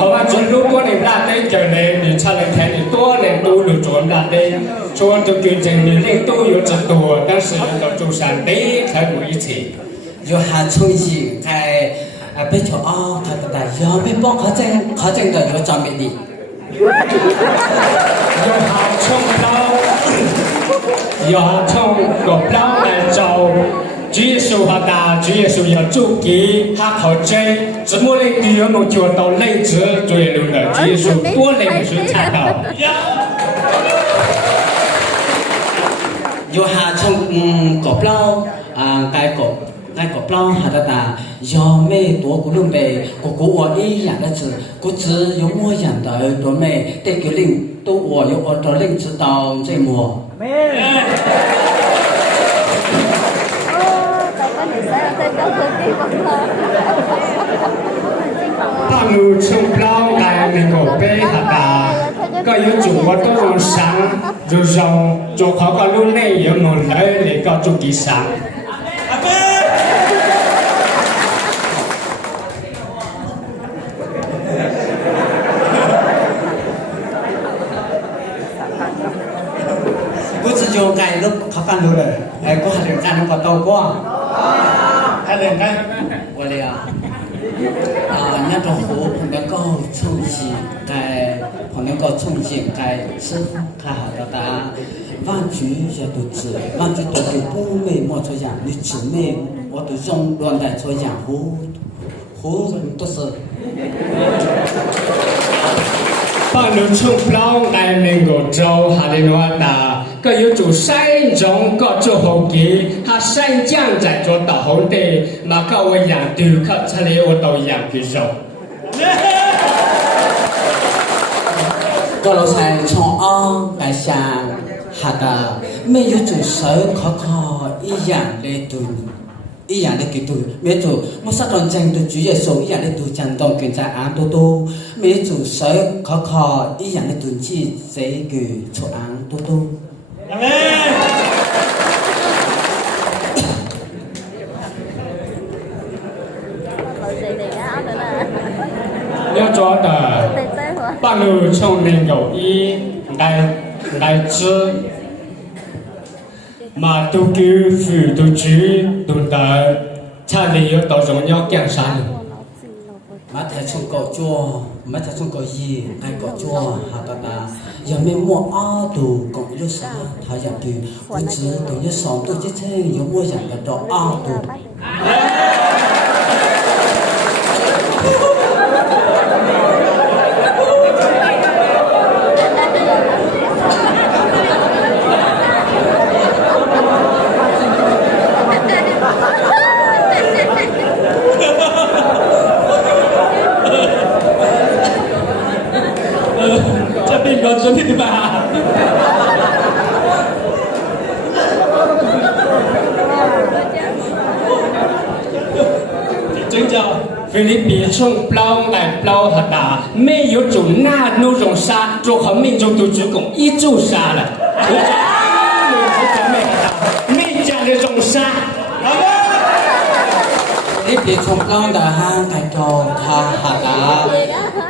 เขาว่าจนรู้ตัวหนึ่งได้ได้เจอเลยหนึ่งชาเลนจ์แทนตัวหนึ่งตู้หรือจวนได้ได้ชวนตัวกินจึงหนึ่งเล่นตู้อยู่จัดตัว但是到中山ได้才不一起有还从事在被求哦，他的要被帮考证的有专门的。有好冲到有好冲个包来做主耶稣哈达主耶稣要主给他考证怎么来对我们做到类似最流的主耶稣多类是才到有还从个包该个包哈的要没多古龙的古我一样的字，古字有我样的多没得个令都我有我的令知道这么。ถ้ารู้ช่วงเล่าได้ในโกเป้หัดดาก็ยังจุว่าต้องรู้สังรู้จงจุเขาก็รู้ในยังหมดเลยเลยก็จุกี่สังกูจะโยงไก่ลูกเขาฟังรู้เลยไอ้กูหัดเรียนการก็โตกว่าถ้าเรียนได้我了那种湖旁边够充气该旁边够充气该师傅看好的哒万局也都知万局都给不美莫出样你姊妹我都用乱来出样湖都是บ้านรู้ช่วงเล่าได้ในโกโจหาเรียนว่าตาก็有主山中个做好嘅，他山江在做导红的，嘛个我养对客出嚟我都养佢做。个老菜从安来想，下的没有做手可一样的doen。一样的给读，没做，我啥段正都主要手一样的读，正当现在俺多多，没做手可一样的读起，这个出俺多多。阿妹。要做的，半路从零有一来吃。mà tu kêu phụ tu chú tu tờ cha lý yếu tàu giống nhau kẹn sáng mà thầy chung cầu chua mà thầy chung cầu gì ai cầu chua hà ta giờ mình mua tu cộng yếu sa thầy giờ tu cũng chỉ tu yếu sống tu chỉ thế yếu mua dạng là đó tu真的吧？真叫菲律宾从包来包哈达，没有种那种沙，做好民族都只供一种沙了。没加那种沙。你别从浪的哈，太高他哈达。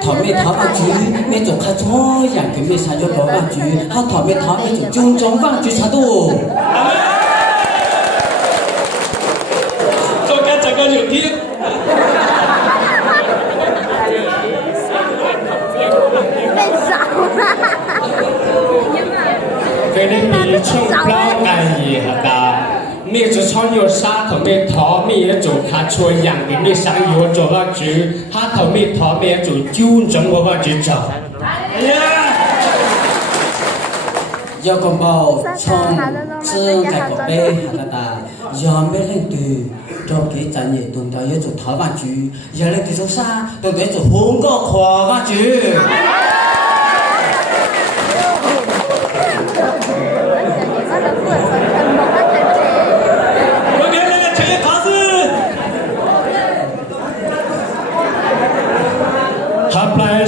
ถอดไม่ถอดว่าจีไม่จบข้าจ้ออย่างที่ไม่ใช่ยศว่าจีถ้าถอดไม่ถอดไม่จบจุงจงว่าจีชาดู做干这个有听。被烧了。菲律宾冲浪安逸哈达。มีจะช่องโยซาเขาไม่ท้อมีจุดขาช่วยอย่างนี้มีสังโยจว่าจื้อถ้าเขาไม่ท้อมีจุดจูนจังว่าจื้อจ่อยาก็บอกช่องซึ่งใครก็เป็นฮัตตายอมไม่เล่นตือจบกี่จันยี่ตุนเดียวจุดท้อว่าจื้ออย่าเล่นกี่โซซาตุนเดียวจุดหงก็ขวาว่าจื้อ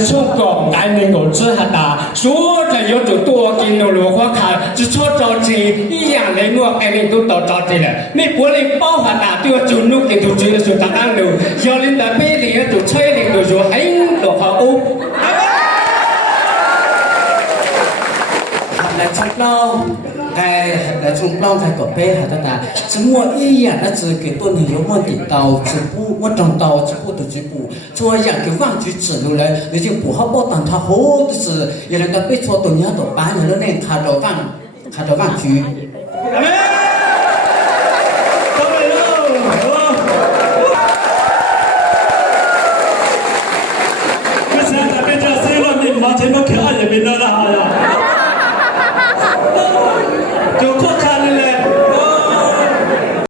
中国爱能够吃哈达，说着有种多给努力花卡，只错着这一样的我 mua cái mình tu tàu trò gì là mình bố lên bao hạt đà tiêu chủ nút thì chủ là chủ tăng tăng được giờ lên tới bây thì chủ chơi thì chủ hay đồ họ u là chung lâu cái là chung lâu cái có bé hạt ta chỉ mua ý à nó chỉ cái tuần thì có một tỷ tàu chỉ bu một trong tàu chỉ bu từ chỉ bu choอย่างcái vang chỉ chỉ luônเลย你就不好包当他好就是有人家被戳到你要到班你了那看到vang去Amen